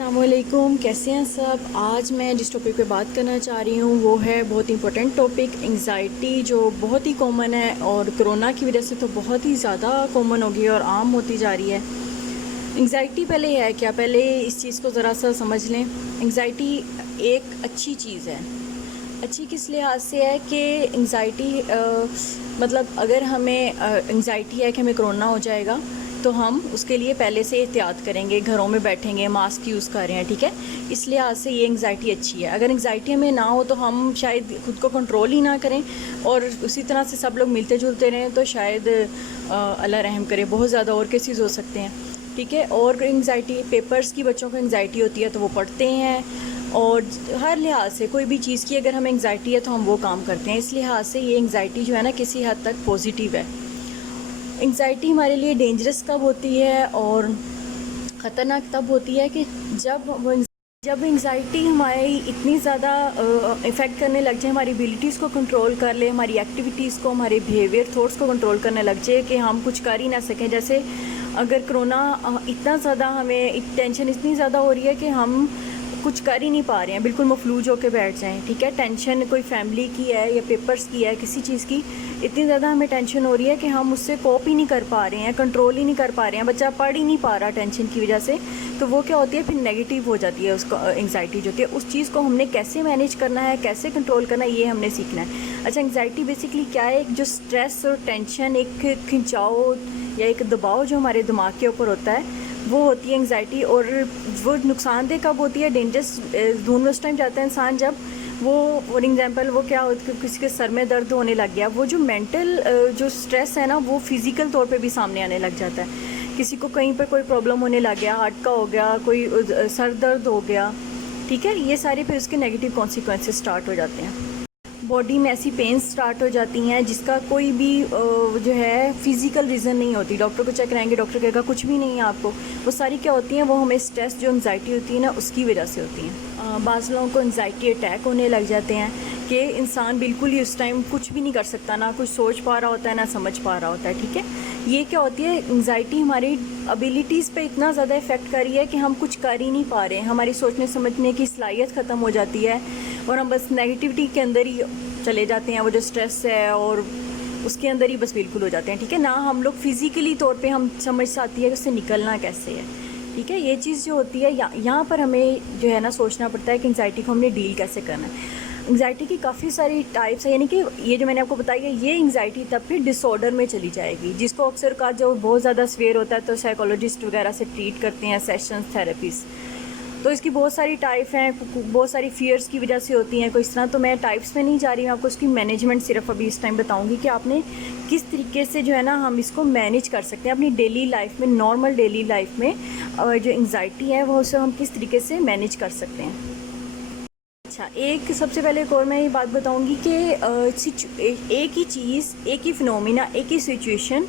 السلام علیکم، کیسے ہیں سب؟ آج میں جس ٹاپک پہ بات کرنا چاہ رہی ہوں وہ ہے بہت امپورٹنٹ ٹاپک، انگزائٹی، جو بہت ہی کامن ہے اور کرونا کی وجہ سے تو بہت ہی زیادہ کامن ہو گئی اور عام ہوتی جا رہی ہے۔ انگزائٹی پہلے ہے کیا؟ پہلے اس چیز کو ذرا سا سمجھ لیں۔ انگزائٹی ایک اچھی چیز ہے۔ اچھی کس لحاظ سے ہے کہ انگزائٹی مطلب اگر ہمیں انگزائٹی ہے کہ ہمیں کرونا ہو جائے گا تو ہم اس کے لیے پہلے سے احتیاط کریں گے، گھروں میں بیٹھیں گے، ماسک یوز کر رہے ہیں، ٹھیک ہے؟ اس لحاظ سے یہ انگزائٹی اچھی ہے۔ اگر انگزائٹی ہمیں نہ ہو تو ہم شاید خود کو کنٹرول ہی نہ کریں اور اسی طرح سے سب لوگ ملتے جلتے رہیں تو شاید اللہ رحم کرے بہت زیادہ اور کیسز ہو سکتے ہیں، ٹھیک ہے؟ اور انگزائٹی پیپرز کی بچوں کو انگزائٹی ہوتی ہے تو وہ پڑھتے ہیں، اور ہر لحاظ سے کوئی بھی چیز کی اگر ہمیں انگزائٹی ہے تو ہم وہ کام کرتے ہیں۔ اس لحاظ سے یہ انگزائٹی جو ہے نا کسی حد تک پازیٹیو ہے۔ انگزائٹی ہمارے لیے ڈینجرس کب ہوتی ہے اور خطرناک تب ہوتی ہے کہ جب انگزائٹی ہماری اتنی زیادہ افیکٹ کرنے لگ جائے، ہماری ایبیلٹیز کو کنٹرول کر لے، ہماری ایکٹیویٹیز کو، ہمارے بیہیویئر تھاٹس کو کنٹرول کرنے لگ جائے کہ ہم کچھ کر ہی نہ سکیں۔ جیسے اگر کرونا اتنا زیادہ ہمیں ٹینشن اتنی زیادہ ہو رہی ہے کہ ہم کچھ کر ہی نہیں پا رہے ہیں، بالکل مفلوج ہو کے بیٹھ جائیں، ٹھیک ہے؟ ٹینشن کوئی فیملی کی ہے یا پیپرز کی ہے، کسی چیز کی اتنی زیادہ ہمیں ٹینشن ہو رہی ہے کہ ہم اس سے کوپ ہی نہیں کر پا رہے ہیں، کنٹرول ہی نہیں کر پا رہے ہیں، بچہ پڑھ ہی نہیں پا رہا ٹینشن کی وجہ سے، تو وہ کیا ہوتی ہے پھر نیگیٹو ہو جاتی ہے، اس کو انگزائٹی جو ہوتی ہے۔ اس چیز کو ہم نے کیسے مینیج کرنا ہے، کیسے کنٹرول کرنا ہے، یہ ہم نے سیکھنا ہے۔ اچھا، انگزائٹی بیسیکلی کیا ہے؟ ایک جو اسٹریس اور ٹینشن، ایک کھنچاؤ یا ایک دباؤ جو ہمارے دماغ کے اوپر ہوتا ہے، وہ ہوتی ہے انگزائٹی۔ اور وہ نقصان دہ کب ہوتی ہے؟ ڈینجرس زون میں اس ٹائم جاتا ہے انسان جب وہ فار ایگزامپل وہ کیا ہوتا ہے، کسی کے سر میں درد ہونے لگ گیا، وہ جو مینٹل جو اسٹریس ہے نا وہ فزیکل طور پہ بھی سامنے آنے لگ جاتا ہے۔ کسی کو کہیں پہ کوئی پرابلم ہونے لگ گیا، ہارٹ کا ہو گیا، کوئی سر درد ہو گیا، ٹھیک ہے؟ یہ سارے پھر اس کے نیگیٹو کانسیکوینسز اسٹارٹ ہو جاتے ہیں۔ باڈی میں ایسی پینس سٹارٹ ہو جاتی ہیں جس کا کوئی بھی جو ہے فزیکل ریزن نہیں ہوتی۔ ڈاکٹر کو چیک کرائیں گے، ڈاکٹر کہے گا کچھ بھی نہیں ہے آپ کو۔ وہ ساری کیا ہوتی ہیں؟ وہ ہمیں اسٹریس جو انگزائٹی ہوتی ہے نا اس کی وجہ سے ہوتی ہیں۔ بعض لوگوں کو انگزائٹی اٹیک ہونے لگ جاتے ہیں کہ انسان بالکل ہی اس ٹائم کچھ بھی نہیں کر سکتا، نہ کچھ سوچ پا رہا ہوتا ہے نہ سمجھ پا رہا ہوتا ہے، ٹھیک ہے؟ یہ کیا ہوتی ہے؟ انگزائٹی ہماری ابیلٹیز پہ اتنا زیادہ افیکٹ کر رہی ہے کہ ہم کچھ کر ہی نہیں پا رہے ہیں، ہماری سوچنے سمجھنے کی صلاحیت ختم ہو جاتی ہے اور ہم بس نیگیٹیوٹی کے اندر ہی چلے جاتے ہیں، وہ جو اسٹریس ہے اور اس کے اندر ہی بس بالکل ہو جاتے ہیں، ٹھیک ہے؟ نہ ہم لوگ فزیکلی طور پہ ہم سمجھ آتی ہے کہ اس سے نکلنا کیسے ہے، ٹھیک ہے؟ یہ چیز جو ہوتی ہے یہاں پر ہمیں جو ہے نا سوچنا پڑتا ہے کہ انگزائٹی کو ہم نے ڈیل کیسے کرنا ہے۔ انگزائٹی کی کافی ساری ٹائپس ہیں، یعنی کہ یہ جو میں نے آپ کو بتائی ہے یہ انگزائٹی تب پھر ڈس آرڈر میں چلی جائے گی، جس کو اکثر کا جو بہت زیادہ سویئر ہوتا ہے تو سائیکولوجسٹ وغیرہ سے ٹریٹ کرتے ہیں، سیشنز، تھراپیز۔ تو اس کی بہت ساری ٹائپ ہیں، بہت ساری فیئرس کی وجہ سے ہوتی ہیں کوئی اس طرح، تو میں ٹائپس میں نہیں جا رہی ہوں، آپ کو اس کی مینجمنٹ صرف ابھی اس ٹائم بتاؤں گی کہ آپ نے کس طریقے سے جو ہے نا ہم اس کو مینیج کر سکتے ہیں اپنی ڈیلی لائف میں، نارمل ڈیلی لائف میں جو انگزائٹی ہے وہ اسے ہم کس طریقے سے مینیج کر سکتے ہیں۔ اچھا، ایک سب سے پہلے ایک اور میں یہ بات بتاؤں گی کہ ایک ہی چیز، ایک ہی فنومینا، ایک ہی سچویشن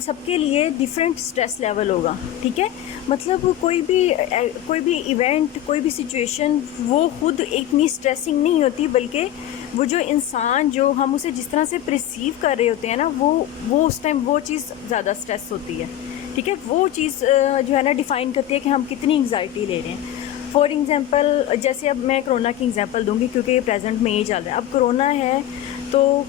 سب کے لیے ڈیفرنٹ اسٹریس لیول ہوگا، ٹھیک ہے؟ مطلب کوئی بھی ایونٹ، کوئی بھی سچویشن وہ خود اتنی اسٹریسنگ نہیں ہوتی، بلکہ وہ جو انسان جو ہم اسے جس طرح سے پرسیو کر رہے ہوتے ہیں نا وہ اس ٹائم وہ چیز زیادہ اسٹریس ہوتی ہے، ٹھیک ہے؟ وہ چیز جو ہے نا ڈیفائن کرتی ہے کہ ہم کتنی انگزائٹی لے رہے ہیں۔ فار ایگزامپل جیسے اب میں کرونا کی ایگزامپل دوں گی کیونکہ یہ پریزنٹ میں یہ چل رہا ہے۔ اب کرونا ہے تو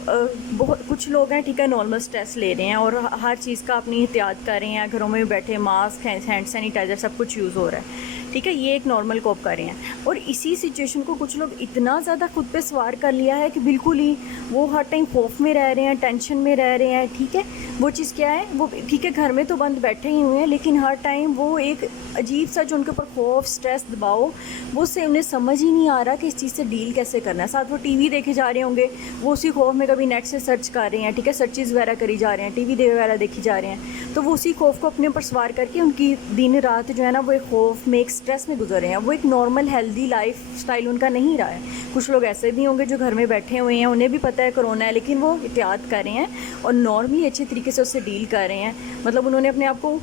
بہت کچھ لوگ ہیں، ٹھیک ہے، نارمل اسٹریس لے رہے ہیں اور ہر چیز کا اپنی احتیاط کر رہے ہیں، گھروں میں بیٹھے ماسک، ہینڈ سینیٹائزر سب کچھ یوز ہو رہا ہے، ٹھیک ہے؟ یہ ایک نارمل کوپ کر رہے ہیں۔ اور اسی سچویشن کو کچھ لوگ اتنا زیادہ خود پہ سوار کر لیا ہے کہ بالکل ہی وہ ہر ٹائم خوف میں رہ رہے ہیں، ٹینشن میں رہ رہے ہیں، ٹھیک ہے؟ وہ چیز کیا ہے؟ وہ ٹھیک ہے گھر میں تو بند بیٹھے ہی ہوئے ہیں لیکن ہر ٹائم وہ ایک عجیب سا جو ان کے اوپر خوف، اسٹریس، دباؤ، وہ سے انہیں سمجھ ہی نہیں آ رہا کہ اس چیز سے ڈیل کیسے کرنا ہے۔ ساتھ وہ ٹی وی دیکھے جا رہے ہوں گے، وہ اسی خوف میں کبھی نیٹ سے سرچ کر رہے ہیں، ٹھیک ہے، سرچز وغیرہ کری جا رہے ہیں، ٹی وی وغیرہ دیکھی جا رہے ہیں، تو وہ اسی خوف کو اپنے اوپر سوار کر کے ان کی دن رات جو ہے نا وہ ایک خوف میں، ایک اسٹریس میں گزر رہے ہیں۔ وہ ایک نارمل ہیلدی لائف سٹائل ان کا نہیں رہا ہے۔ کچھ لوگ ایسے بھی ہوں گے جو گھر میں بیٹھے ہوئے ہیں، انہیں بھی پتہ ہے کرونا ہے لیکن وہ احتیاط کر رہے ہیں اور نارملی اچھے طریقے سے اس سے ڈیل کر رہے ہیں۔ مطلب انہوں نے اپنے آپ کو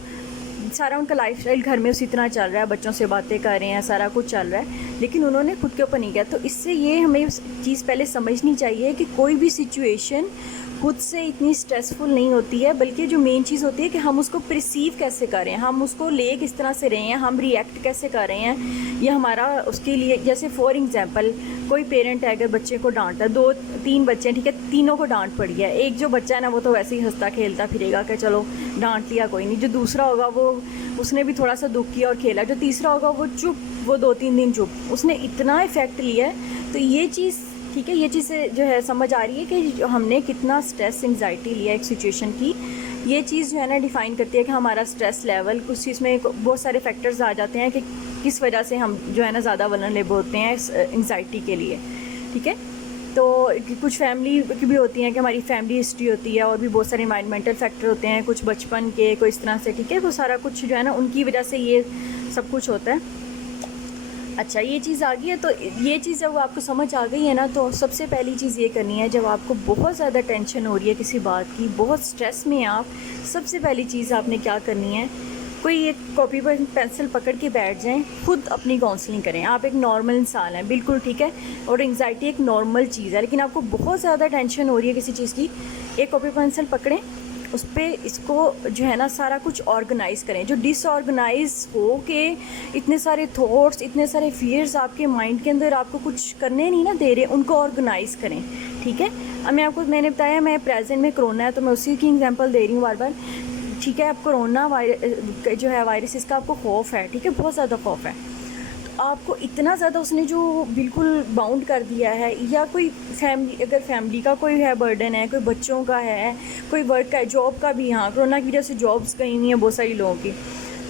سارا ان کا لائف اسٹائل گھر میں اسی طرح چل رہا ہے، بچوں سے باتیں کر رہے ہیں، سارا کچھ چل رہا ہے، لیکن انہوں نے خود کے اوپر نہیں کیا۔ تو اس سے یہ ہمیں چیز پہلے سمجھنی چاہیے کہ کوئی بھی سچویشن خود سے اتنی اسٹریسفل نہیں ہوتی ہے، بلکہ جو مین چیز ہوتی ہے کہ ہم اس کو پرسیو کیسے کر رہے ہیں، ہم اس کو لے کس طرح سے رہے ہیں، ہم ریئیکٹ کیسے کر رہے ہیں. یہ ہمارا اس کے لیے، جیسے فار ایگزامپل کوئی پیرنٹ ہے اگر بچے کو ڈانٹا، 2-3 بچے ہیں ٹھیک ہے، تینوں کو ڈانٹ پڑی ہے. ایک جو بچہ ہے نا وہ تو ویسے ہی ہنستا کھیلتا پھرے گا کہ چلو ڈانٹ لیا کوئی نہیں. جو دوسرا ہوگا وہ اس نے بھی تھوڑا سا دکھ کیا اور کھیلا. جو تیسرا ہوگا وہ چپ، وہ 2-3 دن چپ. اس نے اتنا افیکٹ لیا ہے. تو یہ چیز ٹھیک ہے، یہ چیز جو ہے سمجھ آ رہی ہے کہ ہم نے کتنا اسٹریس انگزائٹی لیا ایک سچویشن کی. یہ چیز جو ہے نا ڈیفائن کرتی ہے کہ ہمارا اسٹریس لیول، کچھ چیز میں بہت سارے فیکٹرز آ جاتے ہیں کہ کس وجہ سے ہم جو ہے نا زیادہ ولنریبل ہوتے ہیں انگزائٹی کے لیے. ٹھیک ہے، تو کچھ فیملی کی بھی ہوتی ہیں کہ ہماری فیملی ہسٹری ہوتی ہے، اور بھی بہت سارے انوائرمنٹل فیکٹر ہوتے ہیں، کچھ بچپن کے، کوئی اس طرح سے. ٹھیک ہے، وہ سارا کچھ جو ہے نا ان کی وجہ سے یہ سب کچھ ہوتا ہے. اچھا، یہ چیز آ گئی ہے. تو یہ چیز جب آپ کو سمجھ آ گئی ہے نا، تو سب سے پہلی چیز یہ کرنی ہے، جب آپ کو بہت زیادہ ٹینشن ہو رہی ہے کسی بات کی، بہت اسٹریس میں ہیں آپ، سب سے پہلی چیز آپ نے کیا کرنی ہے، کوئی ایک کاپی پر پینسل پکڑ کے بیٹھ جائیں، خود اپنی کاؤنسلنگ کریں. آپ ایک نارمل انسان ہیں بالکل، ٹھیک ہے، اور انگزائٹی ایک نارمل چیز ہے، لیکن آپ کو بہت زیادہ ٹینشن ہو رہی ہے کسی چیز کی. ایک کاپی پینسل پکڑیں، اس پہ اس کو جو ہے نا سارا کچھ آرگنائز کریں. جو ڈس آرگنائز ہو کہ اتنے سارے تھاٹس، اتنے سارے فیئرز آپ کے مائنڈ کے اندر آپ کو کچھ کرنے نہیں نا دے رہے، ان کو آرگنائز کریں. ٹھیک ہے، اب میں نے بتایا میں پریزنٹ میں کرونا ہے تو میں اسی کی ایگزامپل دے رہی ہوں بار بار. ٹھیک ہے، اب کرونا جو ہے وائرس، اس کا آپ کو خوف ہے. ٹھیک ہے، بہت زیادہ خوف ہے. آپ کو اتنا زیادہ اس نے جو بالکل باؤنڈ کر دیا ہے، یا کوئی فیملی، اگر فیملی کا کوئی ہے برڈن ہے، کوئی بچوں کا ہے، کوئی ورک کا ہے، جاب کا بھی. ہاں، کرونا کی وجہ سے جابس گئی ہوئی ہیں بہت ساری لوگوں کی،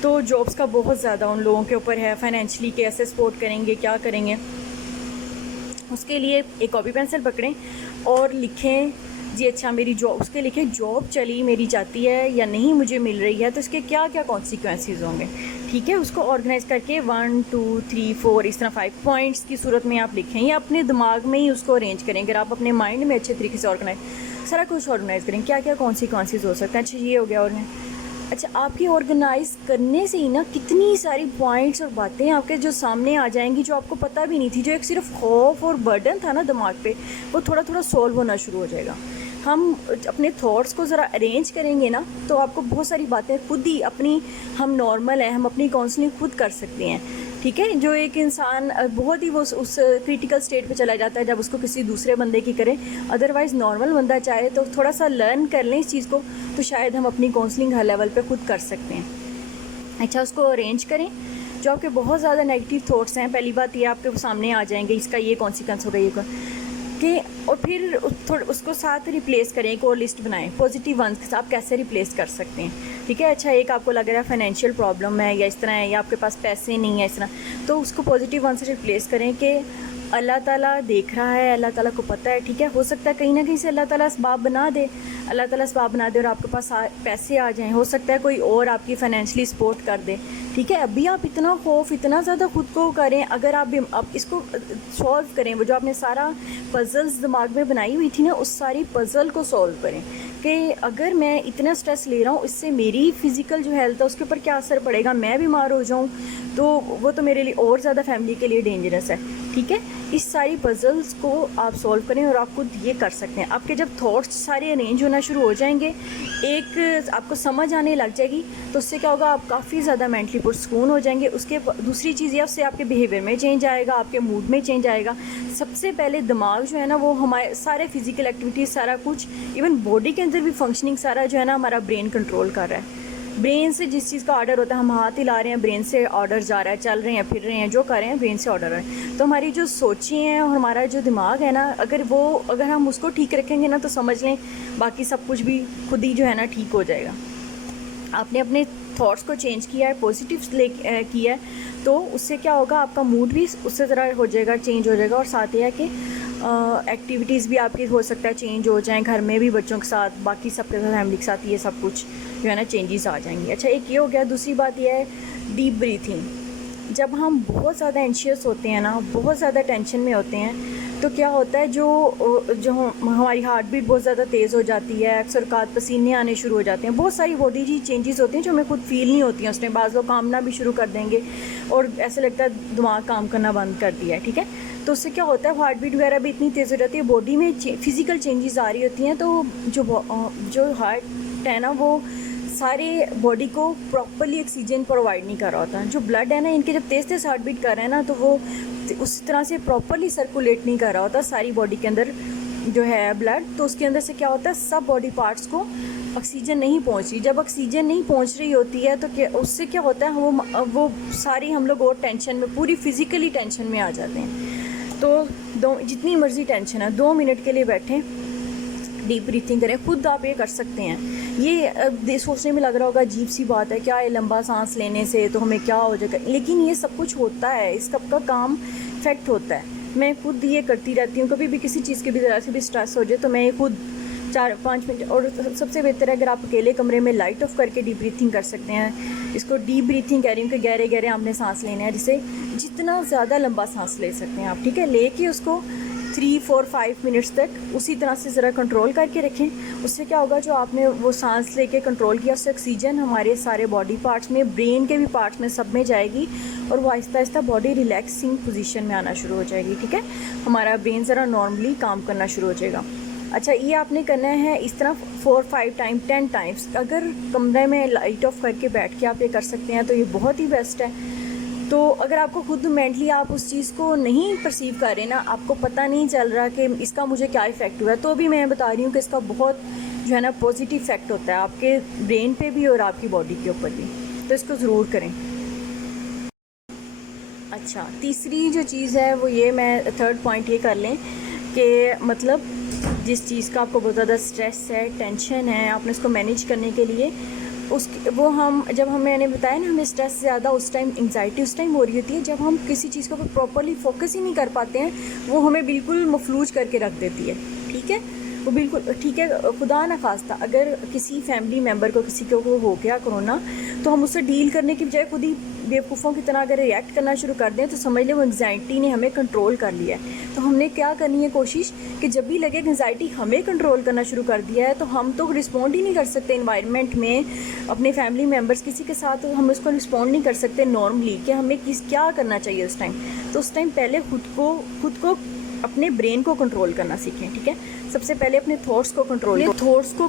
تو جابس کا بہت زیادہ ان لوگوں کے اوپر ہے. فائنینشلی کیسے سپورٹ کریں گے، کیا کریں گے، اس کے لیے ایک کاپی پینسل پکڑیں اور لکھیں جی اچھا میری جاب، اس کے لکھیں جاب چلی میری جاتی ہے یا نہیں مجھے مل رہی ہے تو اس کے کیا کیا کانسیکوینسز ہوں گے. ٹھیک ہے، اس کو آرگنائز کر کے 1 2 3 4 اس طرح 5 پوائنٹس کی صورت میں آپ لکھیں، یا اپنے دماغ میں ہی اس کو ارینج کریں. اگر آپ اپنے مائنڈ میں اچھے طریقے سے سارا کچھ آرگنائز کریں، کیا کیا کانسیکوینسز ہو سکتے ہیں. اچھا، یہ ہو گیا. اچھا، آپ کی آرگنائز کرنے سے ہی نا کتنی ساری پوائنٹس اور باتیں آپ کے جو سامنے آ جائیں گی جو آپ کو پتہ بھی نہیں تھی. جو ایک صرف خوف اور برڈن تھا نا دماغ پہ، وہ تھوڑا تھوڑا سولو ہونا شروع ہو جائے گا. ہم اپنے تھاٹس کو ذرا ارینج کریں گے نا تو آپ کو بہت ساری باتیں خود ہی اپنی، ہم نارمل ہیں، ہم اپنی کاؤنسلنگ خود کر سکتے ہیں. ٹھیک ہے، جو ایک انسان بہت ہی وہ اس کریٹیکل سٹیٹ پہ چلا جاتا ہے جب اس کو کسی دوسرے بندے کی کرے. ادروائز نارمل بندہ چاہے تو تھوڑا سا لرن کر لیں اس چیز کو، تو شاید ہم اپنی کاؤنسلنگ ہر لیول پہ خود کر سکتے ہیں. اچھا، اس کو ارینج کریں. جو آپ کے بہت زیادہ نیگیٹو تھاٹس ہیں، پہلی بات یہ آپ کے سامنے آ جائیں گے، اس کا یہ کانسیکوینس ہوگا، یہ کہ، اور پھر اس کو ساتھ ریپلیس کریں. ایک اور لسٹ بنائیں پازیٹیو ونس کے ساتھ، آپ کیسے ریپلیس کر سکتے ہیں. ٹھیک ہے، اچھا ایک آپ کو لگ رہا ہے فائنینشیل پرابلم ہے یا اس طرح ہے، یا آپ کے پاس پیسے نہیں ہیں اس طرح، تو اس کو پازیٹیو ون سے ریپلیس کریں کہ اللہ تعالیٰ دیکھ رہا ہے، اللہ تعالیٰ کو پتہ ہے. ٹھیک ہے، ہو سکتا ہے کہیں نہ کہیں سے اللہ تعالیٰ اسباب بنا دے، اللہ تعالیٰ اسباب بنا دے اور آپ کے پاس پیسے آ جائیں. ہو سکتا ہے کوئی اور آپ کی فائنینشلی سپورٹ کر دے. ٹھیک ہے، ابھی آپ اتنا خوف، اتنا زیادہ خود کو کریں. اگر آپ اس کو سولو کریں، وہ جو آپ نے سارا پزلز دماغ میں بنائی ہوئی تھی نا، اس ساری پزل کو سولو کریں کہ اگر میں اتنا اسٹریس لے رہا ہوں، اس سے میری فزیکل جو ہیلتھ ہے اس کے اوپر کیا اثر پڑے گا. میں بیمار ہو جاؤں تو وہ تو میرے لیے اور زیادہ فیملی کے لیے ڈینجرس ہے. ٹھیک ہے، اس ساری پزلز کو آپ سولو کریں اور آپ خود یہ کر سکتے ہیں. آپ کے جب تھاٹس سارے ارینج ہونا شروع ہو جائیں گے، ایک آپ کو سمجھ آنے لگ جائے گی، تو اس سے کیا ہوگا، آپ کافی زیادہ مینٹلی پرسکون ہو جائیں گے. اس کے دوسری چیز یہ، اس سے آپ کے بیہیویئر میں چینج آئے گا، آپ کے موڈ میں چینج آئے گا. سب سے پہلے دماغ جو ہے نا وہ ہمارے سارے فزیکل ایکٹیویٹیز، سارا کچھ، ایون باڈی کے اندر بھی فنکشننگ سارا جو ہے نا ہمارا برین کنٹرول کر رہا ہے. برین سے جس چیز کا آرڈر ہوتا ہے، ہم ہاتھ ہلا رہے ہیں، برین سے آرڈر جا رہا ہے، چل رہے ہیں، پھر رہے ہیں، جو کر رہے ہیں برین سے آرڈر ہے. تو ہماری جو سوچیں ہیں اور ہمارا جو دماغ ہے نا، اگر ہم اس کو ٹھیک رکھیں گے نا، تو سمجھ لیں باقی سب کچھ بھی خود ہی جو ہے نا ٹھیک ہو جائے گا. آپ نے اپنے تھاٹس کو چینج کیا ہے، پازیٹیو کیا ہے، تو اس سے کیا ہوگا، آپ کا موڈ بھی اس سے ذرا ہو جائے گا، چینج ہو جائے گا. اور ساتھ یہ ہے کہ ایکٹیویٹیز بھی آپ کی ہو سکتا ہے چینج ہو جائیں، گھر میں بھی بچوں کے ساتھ، باقی سب کے ساتھ، فیملی کے ساتھ، یہ سب کچھ جو ہے نا چینجز آ جائیں گے. اچھا، ایک یہ ہو گیا. دوسری بات یہ ہے ڈیپ بریتھنگ. جب ہم بہت زیادہ اینشیس ہوتے ہیں نا, بہت زیادہ ٹینشن میں ہوتے ہیں, تو کیا ہوتا ہے جو ہماری ہارٹ بیٹ بہت زیادہ تیز ہو جاتی ہے, اکثر اوقات پسینے آنے شروع ہو جاتے ہیں, بہت ساری باڈی کی چینجز ہوتی ہیں جو ہمیں خود فیل نہیں ہوتی ہیں اس میں. بعض لوگ کامنا بھی شروع کر دیں گے اور ایسا لگتا ہے دماغ کام کرنا بند کر دیا ہے, ٹھیک ہے. تو اس سے کیا ہوتا ہے, ہارٹ بیٹ وغیرہ بھی اتنی تیز ہو جاتی ہے, باڈی میں فزیکل چینجز آ رہی ہوتی ہیں. تو جو ہارٹ ہے نا وہ سارے باڈی کو پراپرلی آکسیجن پرووائڈ نہیں کر رہا ہوتا. جو بلڈ ہے نا ان کے جب تیز تیز ہارٹ بیٹ کر رہے ہیں نا, تو وہ اس طرح سے پراپرلی سرکولیٹ نہیں کر رہا ہوتا ساری باڈی کے اندر جو ہے بلڈ. تو اس کے اندر سے کیا ہوتا ہے, سب باڈی پارٹس کو آکسیجن نہیں پہنچ رہی. جب آکسیجن نہیں پہنچ رہی ہوتی ہے تو اس سے کیا ہوتا ہے, وہ ساری ہم لوگ اور ٹینشن میں, پوری فزیکلی ٹینشن میں آ جاتے ہیں. تو جتنی مرضی ٹینشن ہے 2 منٹ کے لیے بیٹھیں, ڈیپ بریتھنگ کریں. خود آپ یہ کر سکتے ہیں. یہ سوچنے میں لگ رہا ہوگا عجیب سی بات ہے, کیا ہے لمبا سانس لینے سے تو ہمیں کیا ہو جائے گا, لیکن یہ سب کچھ ہوتا ہے, اس سب کا کام افیکٹ ہوتا ہے. میں خود یہ کرتی رہتی ہوں, کبھی بھی کسی چیز کی بھی ذرا سے بھی اسٹریس ہو جائے تو میں خود 4-5 منٹ, اور سب سے بہتر ہے اگر آپ اکیلے کمرے میں لائٹ آف کر کے ڈیپ بریتھنگ کر سکتے ہیں. اس کو ڈیپ بریتھنگ کہہ رہی ہوں کہ گہرے گہرے آپ نے سانس لینے ہیں, جسے جتنا زیادہ لمبا سانس لے سکتے ہیں آپ, ٹھیک ہے. لے کے اس کو 3-4-5 منٹس تک اسی طرح سے ذرا کنٹرول کر کے رکھیں. اس سے کیا ہوگا, جو آپ نے وہ سانس لے کے کنٹرول کیا, اس سے آکسیجن ہمارے سارے باڈی پارٹس میں, برین کے بھی پارٹس میں, سب میں جائے گی, اور وہ آہستہ آہستہ باڈی ریلیکسنگ پوزیشن میں آنا شروع ہو جائے گی, ٹھیک ہے. ہمارا برین ذرا نارملی کام کرنا شروع ہو جائے گا. اچھا, یہ آپ نے کرنا ہے اس طرح 4-5 ٹائم 10 ٹائمس. اگر کمرے میں لائٹ آف کر کے بیٹھ کے آپ یہ کر سکتے ہیں تو یہ بہت ہی بیسٹ ہے. تو اگر آپ کو خود مینٹلی آپ اس چیز کو نہیں پرسیو کر رہے نا, آپ کو پتہ نہیں چل رہا کہ اس کا مجھے کیا افیکٹ ہوا ہے, تو بھی میں بتا رہی ہوں کہ اس کا بہت جو ہے نا پازیٹیو افیکٹ ہوتا ہے آپ کے برین پہ بھی اور آپ کی باڈی کے اوپر بھی. تو اس کو ضرور کریں. اچھا, تیسری جو چیز ہے وہ یہ, میں 3rd پوائنٹ یہ کر لیں کہ مطلب جس چیز کا آپ کو بہت زیادہ اسٹریس ہے, ٹینشن ہے, آپ نے اس کو مینیج کرنے کے لیے جب میں نے بتایا نا ہمیں اسٹریس زیادہ اس ٹائم انگزائٹی اس ٹائم ہو رہی ہوتی ہے جب ہم کسی چیز کو پراپرلی فوکس ہی نہیں کر پاتے ہیں, وہ ہمیں بالکل مفلوج کر کے رکھ دیتی ہے, ٹھیک ہے. وہ بالکل ٹھیک ہے, خدا نہ خواستہ اگر کسی فیملی ممبر کو کسی کو ہو گیا کرونا, تو ہم اس سے ڈیل کرنے کی بجائے خود ہی بیوقوفوں کی طرح اگر ریئیکٹ کرنا شروع کر دیں تو سمجھ لیں وہ انگزائٹی نے ہمیں کنٹرول کر لیا ہے. تو ہم نے کیا کرنی ہے کوشش کہ جب بھی لگے کہ انگزائٹی ہمیں کنٹرول کرنا شروع کر دیا ہے, تو ہم تو رسپونڈ ہی نہیں کر سکتے انوائرمنٹ میں, اپنے فیملی ممبرس کسی کے ساتھ ہم اس کو رسپونڈ نہیں کر سکتے نارملی کہ ہمیں کیا کرنا چاہیے اس ٹائم. تو اس ٹائم پہلے خود کو اپنے برین کو کنٹرول کرنا سیکھیں, ٹھیک ہے. سب سے پہلے اپنے تھاٹس کو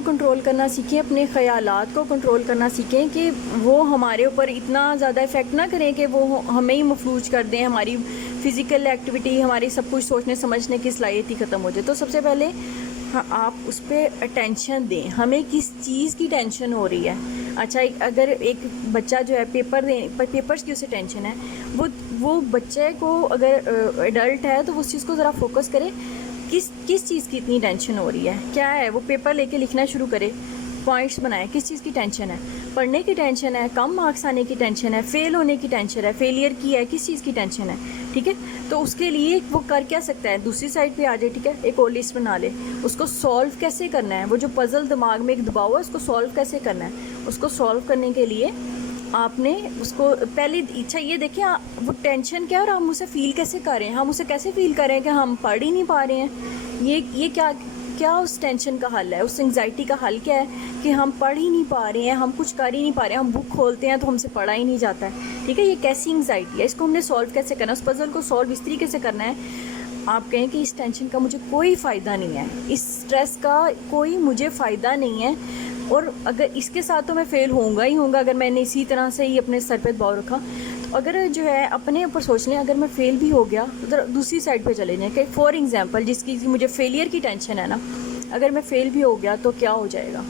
کنٹرول کرنا سیکھیں, اپنے خیالات کو کنٹرول کرنا سیکھیں کہ وہ ہمارے اوپر اتنا زیادہ افیکٹ نہ کریں کہ وہ ہمیں ہی مفلوج کر دیں, ہماری فزیکل ایکٹیویٹی, ہماری سب کچھ سوچنے سمجھنے کی صلاحیت ہی ختم ہو جائے. تو سب سے پہلے آپ اس پہ اٹینشن دیں, ہمیں کس چیز کی ٹینشن ہو رہی ہے. اچھا, اگر ایک بچہ جو ہے پیپرز کی اسے ٹینشن ہے, وہ بچے کو اگر ایڈلٹ ہے تو اس چیز کو ذرا فوکس کرے, کس چیز کی اتنی ٹینشن ہو رہی ہے, کیا ہے. وہ پیپر لے کے لکھنا شروع کرے, پوائنٹس بنائیں, کس چیز کی ٹینشن ہے. پڑھنے کی ٹینشن ہے, کم مارکس آنے کی ٹینشن ہے, فیل ہونے کی ٹینشن ہے, فیلئر کی ہے, کس چیز کی ٹینشن ہے, ٹھیک ہے. تو اس کے لیے وہ کر کیا سکتا ہے, دوسری سائڈ پہ آ جائے, ٹھیک ہے. ایک اور لسٹ بنا لے, اس کو سولو کیسے کرنا ہے. وہ جو پزل دماغ میں ایک دباؤ ہے, اس کو سولو کیسے کرنا ہے. اس کو سولو کرنے کے لیے آپ نے اس کو پہلے اچھا یہ دیکھیں وہ ٹینشن کیا ہے اور ہم اسے فیل کیسے کر رہے ہیں. ہم اسے کیسے فیل کر رہے ہیں کہ ہم پڑھ ہی نہیں پا رہے ہیں. یہ کیا اس ٹینشن کا حل ہے, اس انگزائٹی کا حل کیا ہے کہ ہم پڑھ ہی نہیں پا رہے ہیں, ہم کچھ کر ہی نہیں پا رہے ہیں, ہم بک کھولتے ہیں تو ہم سے پڑھا ہی نہیں جاتا ہے, ٹھیک ہے. یہ کیسی انگزائٹی ہے, اس کو ہم نے سولو کیسے کرنا ہے. اس پزل کو سولو اس طریقے سے کرنا ہے, آپ کہیں کہ اس ٹینشن کا مجھے کوئی فائدہ نہیں ہے, اس اسٹریس کا کوئی مجھے فائدہ نہیں ہے, اور اگر اس کے ساتھ تو میں فیل ہوں گا ہی ہوں گا اگر میں نے اسی طرح سے ہی اپنے سر پہ دباؤ رکھا. تو اگر جو ہے اپنے اوپر سوچ لیں, اگر میں فیل بھی ہو گیا تو دوسری سائڈ پہ چلے جائیں کہ فار ایگزامپل جس کی مجھے فیلئر کی ٹینشن ہے نا, اگر میں فیل بھی ہو گیا تو کیا ہو جائے گا,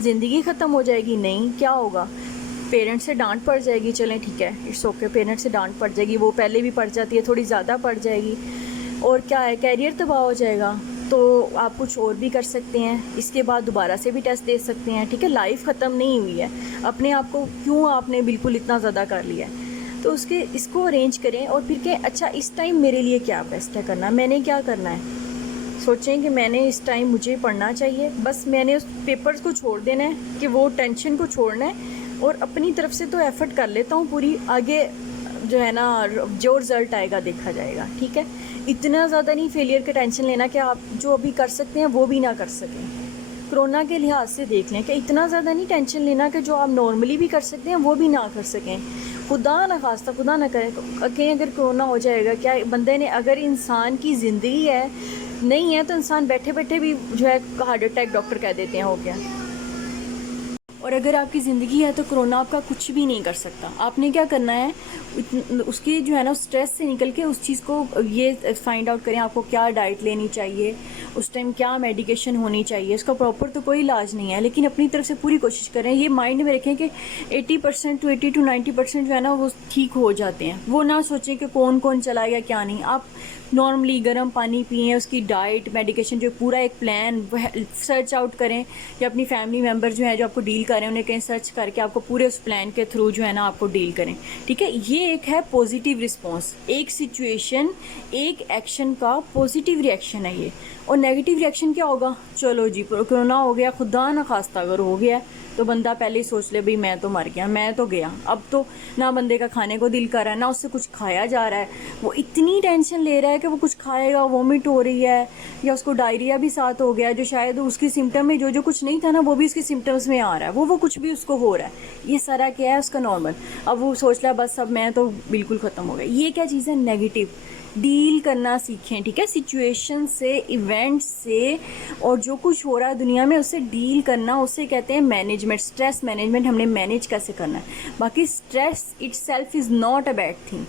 زندگی ختم ہو جائے گی. نہیں, کیا ہوگا, پیرنٹس سے ڈانٹ پڑ جائے گی. چلیں ٹھیک ہے, اٹس اوکے, پیرنٹس سے ڈانٹ پڑ جائے گی, وہ پہلے بھی پڑ جاتی ہے, تھوڑی زیادہ پڑ جائے گی. اور کیا ہے, کیریئر تباہ ہو جائے گا. تو آپ کچھ اور بھی کر سکتے ہیں, اس کے بعد دوبارہ سے بھی ٹیسٹ دے سکتے ہیں, ٹھیک ہے. لائف ختم نہیں ہوئی ہے, اپنے آپ کو کیوں آپ نے بالکل اتنا زیادہ کر لیا ہے. تو اس کو ارینج کریں اور پھر کہ اچھا اس ٹائم میرے لیے کیا بیسٹ ہے کرنا, میں نے کیا کرنا ہے. سوچیں کہ میں نے اس ٹائم مجھے پڑھنا چاہیے, بس میں نے اس پیپرز کو چھوڑ دینا ہے کہ وہ ٹینشن کو چھوڑنا ہے, اور اپنی طرف سے تو ایفرٹ کر لیتا ہوں پوری. آگے جو ہے نا جو رزلٹ آئے گا دیکھا جائے گا. ٹھیک ہے, اتنا زیادہ نہیں فیلئر کا ٹینشن لینا کہ آپ جو ابھی کر سکتے ہیں وہ بھی نہ کر سکیں. کرونا کے لحاظ سے دیکھ لیں کہ اتنا زیادہ نہیں ٹینشن لینا کہ جو آپ نارملی بھی کر سکتے ہیں وہ بھی نہ کر سکیں. خدا نہ خواستہ, خدا نہ کرے کہ اگر کرونا ہو جائے گا, کیا بندے نے, اگر انسان کی زندگی ہے نہیں ہے تو انسان بیٹھے بیٹھے بھی جو ہے ہارٹ اٹیک ڈاکٹر کہہ دیتے ہیں ہو گیا. اور اگر آپ کی زندگی ہے تو کرونا آپ کا کچھ بھی نہیں کر سکتا. آپ نے کیا کرنا ہے, اس کی جو ہے نا اسٹریس سے نکل کے اس چیز کو یہ فائنڈ آؤٹ کریں آپ کو کیا ڈائٹ لینی چاہیے, اس ٹائم کیا میڈیکیشن ہونی چاہیے. اس کا پراپر تو کوئی علاج نہیں ہے, لیکن اپنی طرف سے پوری کوشش کریں. یہ مائنڈ میں رکھیں کہ 80% 90% جو ہے نا وہ ٹھیک ہو جاتے ہیں. وہ نہ سوچیں کہ کون کون چلا یا کیا نہیں. آپ نارملی گرم پانی پئیں, اس کی ڈائٹ میڈیکیشن جو پورا ایک پلان سرچ آؤٹ کریں, یا اپنی فیملی ممبر جو ہیں جو آپ کو ڈیل کر رہے ہیں انہیں کہیں سرچ کر کے آپ کو پورے اس پلان کے تھرو جو ہے نا آپ کو ڈیل کریں. ٹھیک ہے, یہ ایک ہے پازیٹیو رسپانس. ایک سچویشن, ایک ایکشن کا پازیٹیو ری ایکشن ہے یہ. اور نیگیٹو ری ایکشن کیا ہوگا, چلو جی کرونا ہو گیا, خدا نہ خواستہ اگر ہو گیا تو بندہ پہلے ہی سوچ لے بھئی میں تو مر گیا, میں تو گیا. اب تو نہ بندے کا کھانے کو دل کر رہا ہے, نہ اس سے کچھ کھایا جا رہا ہے. وہ اتنی ٹینشن لے رہا ہے کہ وہ کچھ کھائے گا, وومٹ ہو رہی ہے, یا اس کو ڈائریا بھی ساتھ ہو گیا, جو شاید اس کی سمٹم میں جو کچھ نہیں تھا نا وہ بھی اس کی سمٹمز میں آ رہا ہے, وہ کچھ بھی اس کو ہو رہا ہے. یہ سارا کیا ہے اس کا نارمل. اب وہ سوچ رہا ہے بس اب میں تو بالکل ختم ہو گیا. یہ کیا چیز ہے, نیگیٹو. ڈیل کرنا سیکھیں. ٹھیک ہے, سچویشن سے, ایونٹ سے, اور جو کچھ ہو رہا ہے دنیا میں اس سے ڈیل کرنا, اسے کہتے ہیں مینجمنٹ. اسٹریس مینجمنٹ ہم نے مینیج کیسے کرنا ہے. باقی stress it self is not a bad thing.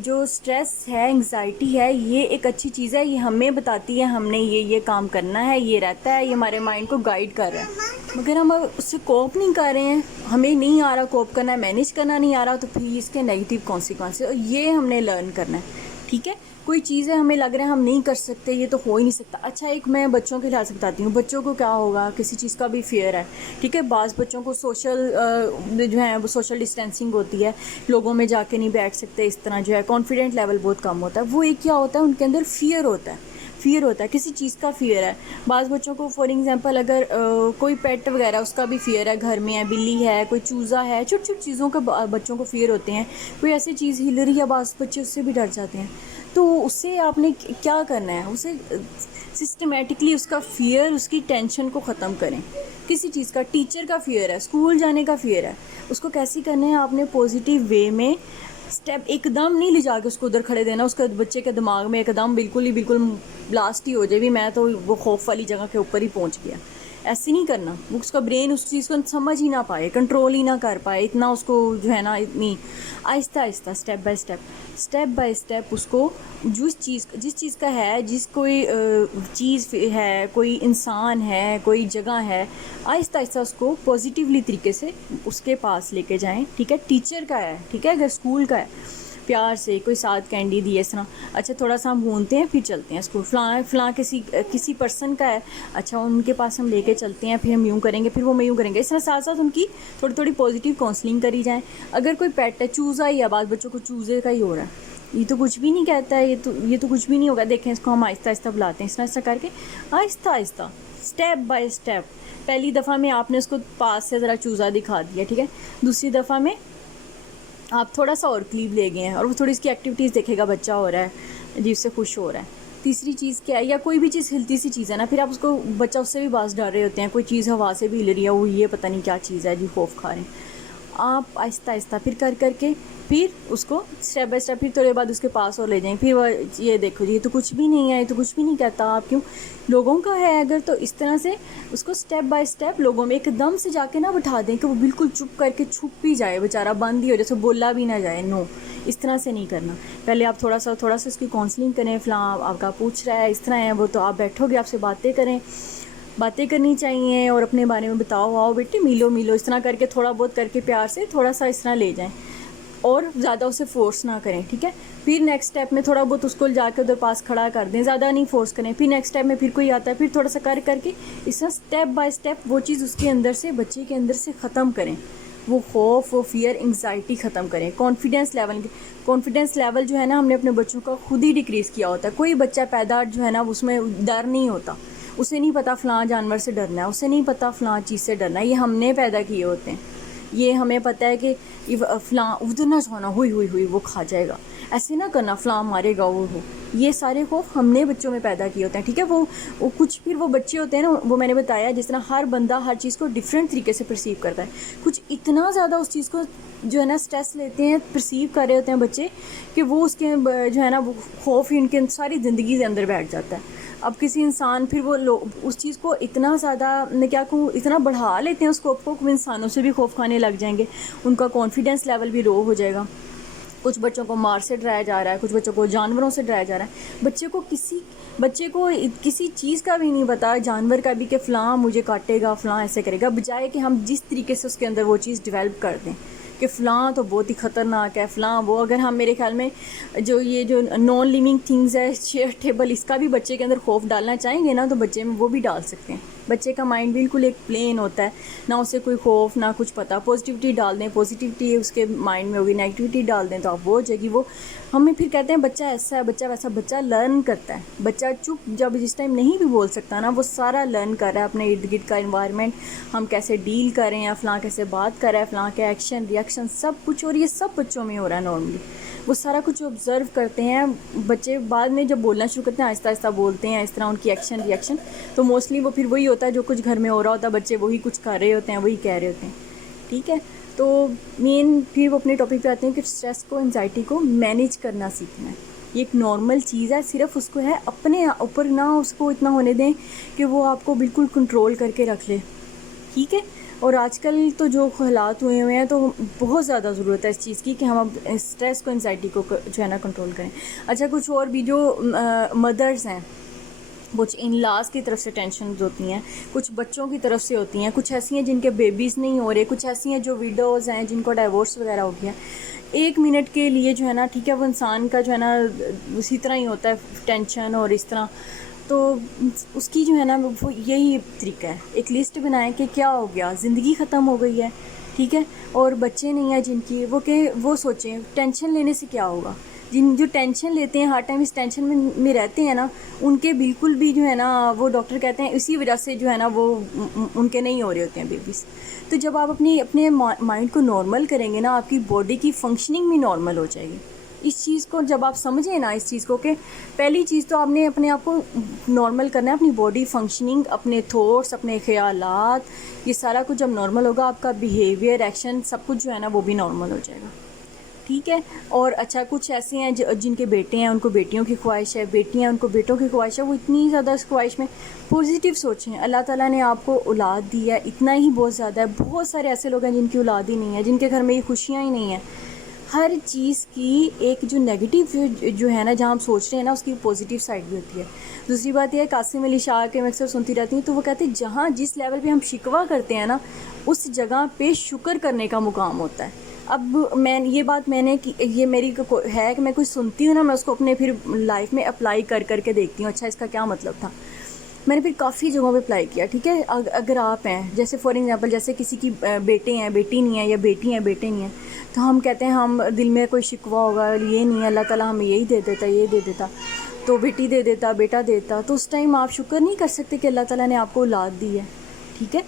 جو اسٹریس ہے, انگزائٹی ہے, یہ ایک اچھی چیز ہے. یہ ہمیں بتاتی ہے ہم نے یہ کام کرنا ہے, یہ رہتا ہے, یہ ہمارے مائنڈ کو گائیڈ کر رہا ہے. مگر ہم اس سے کوپ نہیں کر رہے ہیں, ہمیں نہیں آ رہا کوپ کرنا ہے, مینیج کرنا نہیں آ رہا, تو پھر اس کے نیگیٹو کانسیکوینس, اور یہ ہم نے لرن کرنا ہے. ٹھیک ہے, کوئی چیز ہے ہمیں لگ رہا ہے ہم نہیں کر سکتے, یہ تو ہو ہی نہیں سکتا. اچھا, ایک میں بچوں کے لحاظ سے بتاتی ہوں. بچوں کو کیا ہوگا, کسی چیز کا بھی فیئر ہے. ٹھیک ہے, بعض بچوں کو سوشل جو ہے وہ سوشل ڈسٹینسنگ ہوتی ہے, لوگوں میں جا کے نہیں بیٹھ سکتے, اس طرح جو ہے کانفیڈنٹ لیول بہت کم ہوتا ہے. وہ ایک کیا ہوتا ہے, ان کے اندر فیئر ہوتا ہے. فیئر ہوتا ہے, کسی چیز کا فیئر ہے. بعض بچوں کو فار ایگزامپل اگر کوئی پیٹ وغیرہ اس کا بھی فیئر ہے, گھر میں ہے, بلی ہے, کوئی چوزا ہے, چھوٹی چھوٹی چیزوں کا بچوں کو فیئر ہوتے ہیں. کوئی ایسی چیز ہل رہی ہے, بعض بچے اس سے بھی ڈر جاتے ہیں. تو اس سے آپ نے کیا کرنا ہے, اسے سسٹمیٹکلی اس کا فیئر, اس کی ٹینشن کو ختم کریں. کسی چیز کا, ٹیچر کا فیئر ہے, اسکول جانے کا فیئر ہے, اس کو کیسی کرنا ہے آپ نے, پازیٹیو وے میں. اسٹیپ ایک دم نہیں لے جا کے اس کو ادھر کھڑے دینا, اس کے بچے کے دماغ میں ایک دم بالکل بلاسٹ ہی ہو جائے بھی میں تو وہ خوف والی جگہ کے اوپر ہی پہنچ گیا. ایسے نہیں کرنا. وہ اس کا برین اس چیز کو سمجھ ہی نہ پائے, کنٹرول ہی نہ کر پائے, اتنا اس کو جو ہے نا اتنی آہستہ آہستہ اسٹیپ بائی اسٹیپ اس کو جس چیز کا ہے, جس کوئی چیز ہے, کوئی انسان ہے, کوئی جگہ ہے, آہستہ آہستہ اس کو پازیٹیولی طریقے سے اس کے پاس لے کے جائیں. ٹھیک ہے, ٹیچر کا ہے, ٹھیک ہے, اگر اسکول کا ہے, پیار سے کوئی ساتھ کینڈی دی اس طرح, اچھا تھوڑا سا ہم گھومتے ہیں پھر چلتے ہیں اسکول. فلاں کسی پرسن کا ہے, اچھا ان کے پاس ہم لے کے چلتے ہیں, پھر ہم یوں کریں گے, پھر وہ یوں کریں گے. اس طرح ساتھ ساتھ ان کی تھوڑی پازیٹیو کاؤنسلنگ کری جائیں. اگر کوئی پیٹ ہے, چوزا ہی ہے, بعض بچوں کو چوزے کا ہی ہو رہا ہے, یہ تو کچھ بھی نہیں کہتا ہے, یہ تو کچھ بھی نہیں ہوگا, دیکھیں اس کو ہم آہستہ آہستہ بلاتے ہیں. اس طرح ایسا کر کے آہستہ آہستہ اسٹیپ بائی اسٹیپ. پہلی دفعہ میں آپ نے اس کو پاس سے ذرا چوزا دکھا دیا, ٹھیک ہے, دوسری دفعہ میں آپ تھوڑا سا اور قریب لے گئے ہیں, اور وہ تھوڑی اس کی ایکٹیویٹیز دیکھے گا, بچہ ہو رہا ہے جی, اس سے خوش ہو رہا ہے. تیسری چیز کیا ہے, یا کوئی بھی چیز ہلتی سی چیز ہے نا, پھر آپ اس کو, بچہ اس سے بھی باز ڈر رہے ہوتے ہیں, کوئی چیز ہوا سے بھی ہل رہی ہے, وہ یہ پتہ نہیں کیا چیز ہے جی, خوف کھا رہے ہیں. آپ آہستہ آہستہ پھر کر کے پھر اس کو اسٹیپ بائی اسٹیپ, پھر تھوڑے بعد اس کے پاس اور لے جائیں. پھر وہ یہ دیکھو جی, یہ تو کچھ بھی نہیں ہے, یہ تو کچھ بھی نہیں کہتا, آپ کیوں, لوگوں کا ہے اگر, تو اس طرح سے اس کو اسٹیپ بائی اسٹیپ لوگوں میں ایک دم سے جا کے نہ بٹھا دیں کہ وہ بالکل چپ کر کے چھپ بھی جائے, بیچارہ بند ہی ہو جائے, بولا بھی نہ جائے. نو, اس طرح سے نہیں کرنا. پہلے آپ تھوڑا سا اس کی کاؤنسلنگ کریں, فلاں آپ کا پوچھ رہا ہے, اس طرح ہے وہ, تو آپ بیٹھو گے, آپ سے باتیں کرنی چاہیے, اور اپنے بارے میں بتاؤ, آؤ بیٹے ملو, اس طرح کر کے تھوڑا بہت کر کے پیار سے تھوڑا سا اس طرح لے جائیں, اور زیادہ اسے فورس نہ کریں. ٹھیک ہے, پھر نیکسٹ اسٹیپ میں تھوڑا بہت اس کو جا کے ادھر پاس کھڑا کر دیں, زیادہ نہیں فورس کریں. پھر نیکسٹ اسٹیپ میں پھر کوئی آتا ہے, پھر تھوڑا سا کر کے اس طرح اسٹیپ بائی اسٹیپ وہ چیز اس کے اندر سے, بچے کے اندر سے ختم کریں. وہ خوف, وہ فیئر, انگزائٹی ختم کریں. کانفیڈنس لیول جو ہے نا, ہم نے اپنے بچوں کا خود ہی ڈکریز کیا ہوتا ہے. کوئی بچہ پیدا جو ہے نا, اس میں ڈر نہیں ہوتا, اسے نہیں پتا فلاں جانور سے ڈرنا ہے, اسے نہیں پتا فلاں چیز سے ڈرنا ہے, یہ ہم نے پیدا کیے ہوتے ہیں. یہ ہمیں پتہ ہے کہ فلاں ادھر نہ جانا، ہوئی وہ کھا جائے گا، ایسے نہ کرنا، فلاں مارے گا، وہ ہو، یہ سارے خوف ہم نے بچوں میں پیدا کیے ہوتے ہیں. ٹھیک ہے، وہ کچھ پھر وہ بچے ہوتے ہیں نا، وہ میں نے بتایا جس طرح ہر بندہ ہر چیز کو ڈفرینٹ طریقے سے پرسیو کرتا ہے. کچھ اتنا زیادہ اس چیز کو جو ہے نا اسٹریس لیتے ہیں، پرسیو کر رہے ہوتے ہیں بچے، کہ وہ اس کے جو ہے نا وہ خوف ہی ان کے ساری زندگی کے اندر بیٹھ جاتا ہے. اب کسی انسان پھر وہ اس چیز کو اتنا زیادہ میں کیا کہوں، اتنا بڑھا لیتے ہیں اس خوف کو کہ وہ انسانوں سے بھی خوف کھانے لگ جائیں گے، ان کا کانفیڈنس لیول بھی لو ہو جائے گا. کچھ بچوں کو مار سے ڈرایا جا رہا ہے، کچھ بچوں کو جانوروں سے ڈرایا جا رہا ہے. بچے کو کسی چیز کا بھی نہیں پتا، جانور کا بھی، کہ فلاں مجھے کاٹے گا، فلاں ایسے کرے گا، بجائے کہ ہم جس طریقے سے اس کے اندر وہ چیز ڈیولپ کر دیں کہ فلاں تو بہت ہی خطرناک ہے، فلاں وہ. اگر ہم میرے خیال میں یہ جو نان لیونگ تھنگز ہے، چیئر ٹیبل، اس کا بھی بچے کے اندر خوف ڈالنا چاہیں گے نا، تو بچے میں وہ بھی ڈال سکتے ہیں. بچے کا مائنڈ بالکل ایک پلین ہوتا ہے، نہ اسے کوئی خوف نہ کچھ پتا. پازیٹیوٹی ڈال دیں، پازیٹیوٹی اس کے مائنڈ میں ہوگی، نیگیٹیوٹی ڈال دیں تو آپ وہ ہو جائے گی. وہ ہمیں پھر کہتے ہیں بچہ ایسا ہے، بچہ ویسا. بچہ لرن کرتا ہے. بچہ چپ جب جس ٹائم نہیں بھی بول سکتا نا، وہ سارا لرن کر رہا ہے اپنے ارد گرد کا انوائرمنٹ، ہم کیسے ڈیل کریں، یا فلاں کیسے بات کر رہا ہے، فلاں کے ایکشن ری ایکشن سب کچھ. اور یہ سب بچوں میں ہو رہا ہے نارملی. وہ سارا کچھ آبزرو کرتے ہیں بچے. بعد میں جب بولنا شروع کرتے ہیں، آہستہ آہستہ بولتے ہیں، اس طرح ان کی ایکشن ری ایکشن. تو موسٹلی وہ پھر وہی ہوتا ہے جو کچھ گھر میں ہو رہا ہوتا ہے، بچے وہی کچھ کر رہے ہوتے ہیں، وہی کہہ رہے ہوتے ہیں. ٹھیک ہے، تو مین پھر وہ اپنے ٹاپک پہ آتے ہیں کہ اسٹریس کو، انزائٹی کو مینیج کرنا سیکھنا ہے. یہ ایک نارمل چیز ہے، صرف اس کو ہے اپنے اوپر نہ اس کو اتنا ہونے دیں کہ وہ آپ کو بالکل کنٹرول کر کے رکھ لے. ٹھیک ہے. اور آج کل تو جو حالات ہوئے ہیں تو بہت زیادہ ضرورت ہے اس چیز کی کہ ہم اب اسٹریس کو، انزائٹی کو جو ہے نا کنٹرول کریں. اچھا، کچھ اور بھی جو مدرز ہیں، کچھ ان لاز کی طرف سے ٹینشنز ہوتی ہیں، کچھ بچوں کی طرف سے ہوتی ہیں، کچھ ایسی ہیں جن کے بیبیز نہیں ہو رہے، کچھ ایسی ہیں جو ویڈوز ہیں جن کو ڈائیورس وغیرہ ہو گیا. 1 منٹ کے لیے جو ہے نا، ٹھیک ہے، وہ انسان کا جو ہے نا اسی طرح ہی ہوتا ہے، ٹینشن اور اس طرح. تو اس کی جو ہے نا وہ یہی طریقہ ہے، ایک لسٹ بنائیں کہ کیا ہو گیا، زندگی ختم ہو گئی ہے. ٹھیک ہے، اور بچے نہیں ہیں جن کی، وہ سوچیں ٹینشن لینے سے کیا ہوگا. جو ٹینشن لیتے ہیں، ہر ٹائم اس ٹینشن میں رہتے ہیں نا، ان کے بالکل بھی جو ہے نا، وہ ڈاکٹر کہتے ہیں اسی وجہ سے جو ہے نا وہ ان کے نہیں ہو رہے ہوتے ہیں بیبیز. تو جب آپ اپنے مائنڈ کو نارمل کریں گے نا، آپ کی باڈی کی فنکشننگ بھی نارمل ہو جائے گی. اس چیز کو جب آپ سمجھیں نا، اس چیز کو کہ پہلی چیز تو آپ نے اپنے آپ کو نارمل کرنا ہے، اپنی باڈی فنکشننگ، اپنے تھاٹس، اپنے خیالات، یہ سارا کچھ جب نارمل ہوگا، آپ کا بیہیویئر، ایکشن، سب کچھ جو ہے نا وہ بھی نارمل ہو جائے گا. ٹھیک ہے. اور اچھا، کچھ ایسے ہیں جن کے بیٹے ہیں، ان کو بیٹیوں کی خواہش ہے، بیٹیاں ان کو بیٹوں کی خواہش ہے. وہ اتنی زیادہ اس خواہش میں پازیٹیو سوچیں. اللہ تعالیٰ نے آپ کو اولاد دی ہے، اتنا ہی بہت زیادہ ہے. بہت سارے ایسے لوگ ہیں جن کی اولاد ہی نہیں ہے، جن کے گھر میں یہ خوشیاں ہی نہیں ہیں. ہر چیز کی ایک جو نیگیٹو جو ہے نا، جہاں ہم سوچ رہے ہیں نا، اس کی پازیٹیو سائڈ بھی ہوتی ہے. دوسری بات یہ ہے، قاسم علی شاہ کے میں اکثر سنتی رہتی ہوں، تو وہ کہتے ہیں جہاں جس لیول پہ ہم شکوہ کرتے ہیں نا، اس جگہ پہ شکر کرنے کا مقام ہوتا ہے. اب یہ بات میں نے یہ میری ہے کہ میں کچھ سنتی ہوں نا، میں اس کو اپنے پھر لائف میں اپلائی کر کے دیکھتی ہوں، اچھا اس کا کیا مطلب تھا. میں نے پھر کافی جگہوں پہ اپلائی کیا. ٹھیک ہے. اگر آپ ہیں جیسے فار ایگزامپل، جیسے کسی کی بیٹے ہیں، بیٹی نہیں ہے، یا بیٹی ہیں، بیٹے نہیں ہیں، تو ہم کہتے ہیں ہم دل میں کوئی شکوہ ہوگا، یہ نہیں ہے، اللہ تعالیٰ ہمیں یہی دے دیتا، یہ دے دیتا، تو بیٹی دے دیتا، بیٹا دیتا، تو اس ٹائم آپ شکر نہیں کر سکتے کہ اللہ تعالیٰ نے آپ کو اولاد دی ہے. ٹھیک ہے.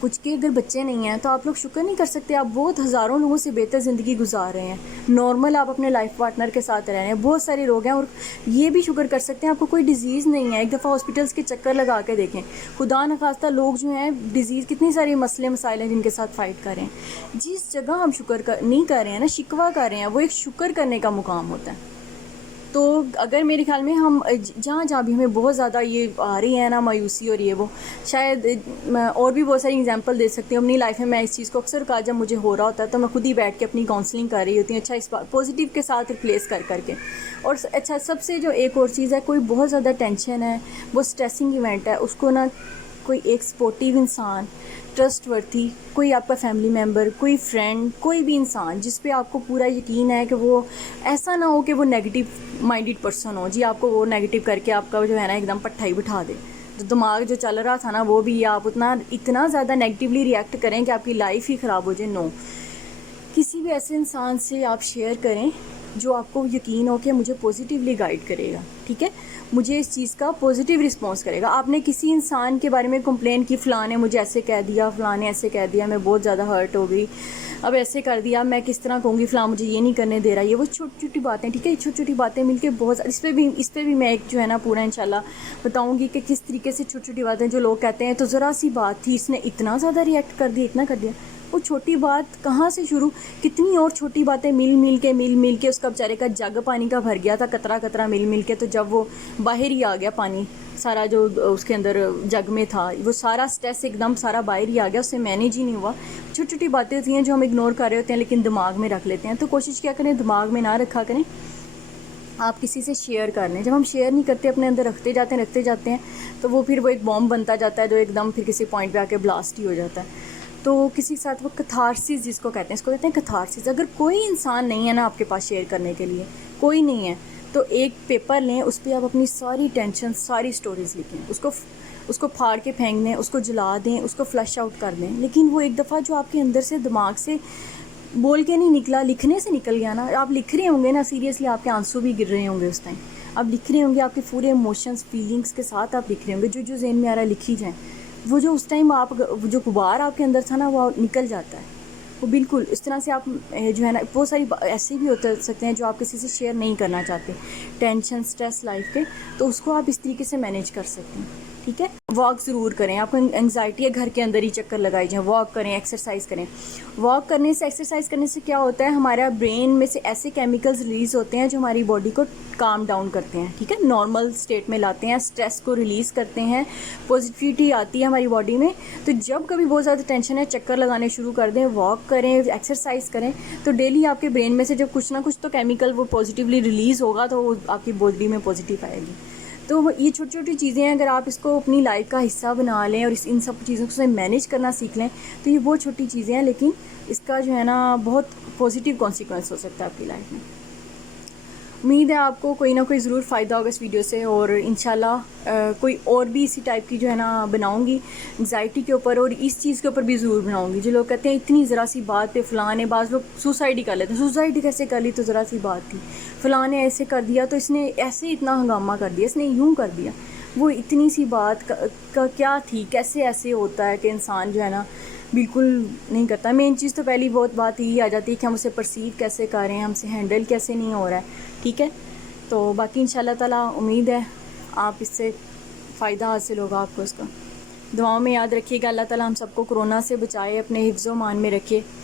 کچھ کے اگر بچے نہیں ہیں تو آپ لوگ شکر نہیں کر سکتے. آپ بہت ہزاروں لوگوں سے بہتر زندگی گزار رہے ہیں، نارمل آپ اپنے لائف پارٹنر کے ساتھ رہ رہے ہیں. بہت سارے لوگ ہیں اور یہ بھی شکر کر سکتے ہیں آپ کو کوئی ڈیزیز نہیں ہے. ایک دفعہ ہاسپٹلس کے چکر لگا کے دیکھیں، خدا نخواستہ لوگ جو ہیں ڈیزیز، کتنی ساری مسئلے مسائل ہیں جن کے ساتھ فائٹ کر رہے ہیں. جس جگہ ہم شکر نہیں کر رہے ہیں نا، شکوہ کر رہے ہیں، وہ ایک شکر کرنے کا مقام ہوتا ہے. تو اگر میرے خیال میں ہم جہاں بھی ہمیں بہت زیادہ یہ آ رہی ہے نا مایوسی اور یہ وہ، شاید اور بھی بہت ساری اگزامپل دے سکتی ہوں اپنی لائف میں. اس چیز کو اکثر کہا، جب مجھے ہو رہا ہوتا ہے تو میں خود ہی بیٹھ کے اپنی کاؤنسلنگ کر رہی ہوتی ہوں، اچھا اس پازیٹیو کے ساتھ ریپلیس کر کے. اور اچھا، سب سے جو ایک اور چیز ہے، کوئی بہت زیادہ ٹینشن ہے، وہ اسٹریسنگ ایونٹ ہے، اس کو نا کوئی ایک سپورٹیو انسان، ٹرسٹ ورتھی، کوئی آپ کا فیملی ممبر، کوئی فرینڈ، کوئی بھی انسان جس پہ آپ کو پورا یقین ہے کہ وہ ایسا نہ ہو کہ وہ نیگیٹو مائنڈیڈ پرسن ہو، جی آپ کو وہ نیگیٹو کر کے آپ کا جو ہے نا ایک دم پٹھا ہی بٹھا دے. جو دماغ جو چل رہا تھا نا، وہ بھی آپ اتنا زیادہ نیگیٹیولی ریئیکٹ کریں کہ آپ کی لائف ہی خراب ہو جائے. نو، کسی بھی ایسے انسان سے آپ شیئر کریں جو آپ کو یقین ہو کہ مجھے پازیٹیولی گائیڈ کرے گا، ٹھیک ہے، مجھے اس چیز کا پازیٹیو رسپانس کرے گا۔ آپ نے کسی انسان کے بارے میں کمپلین کی، فلاں نے مجھے ایسے کہہ دیا، فلاں نے ایسے کہہ دیا، میں بہت زیادہ ہرٹ ہو گئی، اب ایسے کر دیا، میں کس طرح کہوں گی فلاں مجھے یہ نہیں کرنے دے رہا، یہ وہ چھوٹی چھوٹی باتیں، ٹھیک ہے، چھوٹی چھوٹی باتیں مل کے بہت، اس پہ بھی میں ایک جو ہے نا پورا انشاءاللہ بتاؤں گی کہ کس طریقے سے چھوٹی چھوٹی باتیں جو لوگ کہتے ہیں تو ذرا سی بات تھی اس نے اتنا زیادہ ریئیکٹ کر دیا، اتنا کر دیا، وہ چھوٹی بات کہاں سے شروع، کتنی اور چھوٹی باتیں مل کے اس کا بیچارے کا جگ پانی کا بھر گیا تھا، قطرہ قطرہ مل کے، تو جب وہ باہر ہی آ گیا پانی سارا جو اس کے اندر جگ میں تھا، وہ سارا سٹریس ایک دم سارا باہر ہی آ گیا، اس سے مینیج ہی نہیں ہوا۔ چھوٹی چھوٹی باتیں ہوتی ہیں جو ہم اگنور کر رہے ہوتے ہیں لیکن دماغ میں رکھ لیتے ہیں، تو کوشش کیا کریں دماغ میں نہ رکھا کریں، آپ کسی سے شیئر کر لیں۔ جب ہم شیئر نہیں کرتے، اپنے اندر رکھتے جاتے ہیں تو وہ پھر وہ ایک بوم بنتا جاتا ہے جو ایک دم پھر کسی پوائنٹ پہ آ کے بلاسٹ ہی ہو جاتا ہے۔ تو کسی کے ساتھ وہ کتھارسس جس کو کہتے ہیں، اس کو کہتے ہیں کتھارسس۔ اگر کوئی انسان نہیں ہے نا آپ کے پاس شیئر کرنے کے لیے، کوئی نہیں ہے، تو ایک پیپر لیں، اس پہ آپ اپنی ساری ٹینشن، ساری سٹوریز لکھیں، اس کو پھاڑ کے پھینک دیں، اس کو جلا دیں، اس کو فلش آؤٹ کر دیں، لیکن وہ ایک دفعہ جو آپ کے اندر سے دماغ سے بول کے نہیں نکلا، لکھنے سے نکل گیا نا، آپ لکھ رہے ہوں گے نا، سیریسلی آپ کے آنسو بھی گر رہے ہوں گے اس ٹائم، آپ لکھ رہے ہوں گے، آپ کے پورے ایموشنز فیلنگز کے ساتھ آپ لکھ رہے ہوں گے، جو ذہن میں آ رہا ہے لکھی جائیں، وہ جو اس ٹائم آپ جو غبار آپ کے اندر تھا نا وہ نکل جاتا ہے، وہ بالکل اس طرح سے آپ جو ہے نا بہت ساری ایسے بھی ہوتے سکتے ہیں جو آپ کسی سے شیئر نہیں کرنا چاہتے، ٹینشن سٹریس لائف کے، تو اس کو آپ اس طریقے سے مینیج کر سکتے ہیں، ٹھیک ہے۔ واک ضرور کریں، آپ کو انگزائٹی ہے گھر کے اندر ہی چکر لگائی جائیں، واک کریں، ایکسرسائز کریں۔ واک کرنے سے، ایکسرسائز کرنے سے کیا ہوتا ہے، ہمارا برین میں سے ایسے کیمیکلز ریلیز ہوتے ہیں جو ہماری باڈی کو کام ڈاؤن کرتے ہیں، ٹھیک ہے، نارمل اسٹیٹ میں لاتے ہیں، اسٹریس کو ریلیز کرتے ہیں، پازیٹیوٹی آتی ہے ہماری باڈی میں۔ تو جب کبھی بہت زیادہ ٹینشن ہے، چکر لگانے شروع کر دیں، واک کریں، ایکسرسائز کریں، تو ڈیلی آپ کے برین میں سے جب کچھ نہ کچھ تو کیمیکل وہ پازیٹیولی ریلیز ہوگا تو وہ آپ کی باڈی میں پازیٹیو آئے گی۔ تو یہ چھوٹی چھوٹی چیزیں ہیں، اگر آپ اس کو اپنی لائف کا حصہ بنا لیں اور ان سب چیزوں سے مینیج کرنا سیکھ لیں تو یہ بہت چھوٹی چیزیں ہیں، لیکن اس کا جو ہے نا بہت پازیٹیو کانسیکوینس ہو سکتا ہے آپ کی لائف میں۔ امید ہے آپ کو کوئی نہ کوئی ضرور فائدہ ہوگا اس ویڈیو سے، اور انشاءاللہ کوئی اور بھی اسی ٹائپ کی جو ہے نا بناؤں گی انگزائٹی کے اوپر، اور اس چیز کے اوپر بھی ضرور بناؤں گی۔ جو لوگ کہتے ہیں اتنی ذرا سی بات پہ فلاں نے، بعض لوگ سوسائڈ ہی کر لیتے ہیں، سوسائڈ کیسے کر لی، تو ذرا سی بات تھی، فلاں نے ایسے کر دیا تو اس نے ایسے اتنا ہنگامہ کر دیا، اس نے یوں کر دیا، وہ اتنی سی بات کا کیا تھی، کیسے ایسے ہوتا ہے کہ انسان جو ہے نا بالکل نہیں کرتا۔ مین چیز تو پہلی بہت بات یہی آ جاتی ہے کہ ہم اسے پرسیو کیسے کر رہے ہیں، ہم سے ہینڈل کیسے نہیں ہو رہا ہے، ٹھیک ہے۔ تو باقی انشاءاللہ تعالیٰ امید ہے آپ اس سے فائدہ حاصل ہوگا آپ کو اس کا۔ دعاؤں میں یاد رکھیے گا، اللہ تعالیٰ ہم سب کو کرونا سے بچائے، اپنے حفظ و امان میں رکھے۔